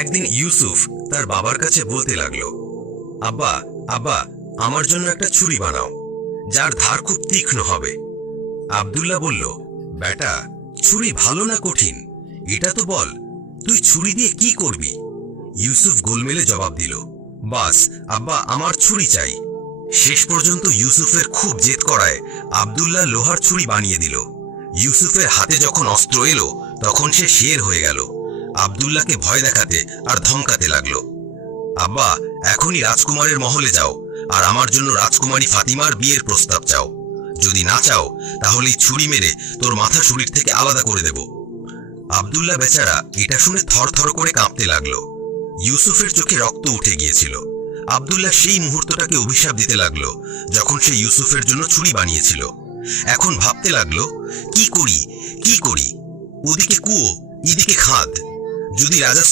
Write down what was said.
একদিন ইউসুফ তার বাবার কাছে বলতে লাগলো, আব্বা আব্বা, আমার জন্য একটা ছুরি বানাও, যার ধার খুব তীক্ষ্ণ হবে। আব্দুল্লাহ বলল, বেটা, ছুরি ভালো না কঠিন, এটা তো বল, তুই ছুরি দিয়ে কি করবি? ইউসুফ গোলমেলে জবাব দিল, বাস আব্বা, আমার ছুরি চাই। শেষ পর্যন্ত ইউসুফের খুব জেদ করায় আব্দুল্লাহ লোহার ছুরি বানিয়ে দিল। ইউসুফের হাতে যখন অস্ত্র এলো তখন সে শের হয়ে গেল। আব্দুল্লাহকে ভয় দেখাতে আর ধমকাতে লাগলো, আব্বা, এখনই রাজকুমারের মহলে যাও আর আমার জন্য রাজকুমারী ফাতিমার বিয়ের প্রস্তাব চাও। যদি না চাও তাহলে ছুরি মেরে তোর মাথা শরীর থেকে আলাদা করে দেব। আব্দুল্লাহ বেচারা এটা শুনে থরথর করে কাঁপতে লাগলো। ইউসুফের চোখে রক্ত উঠে গিয়েছিল। আব্দুল্লাহ সেই মুহূর্তটাকে অভিশাপ দিতে লাগলো যখন সে ইউসুফের জন্য ছুরি বানিয়েছিল। এখন ভাবতে লাগলো, কি করি, ওদিকে কুয়ো, এদিকে খাদ, যদি রাজা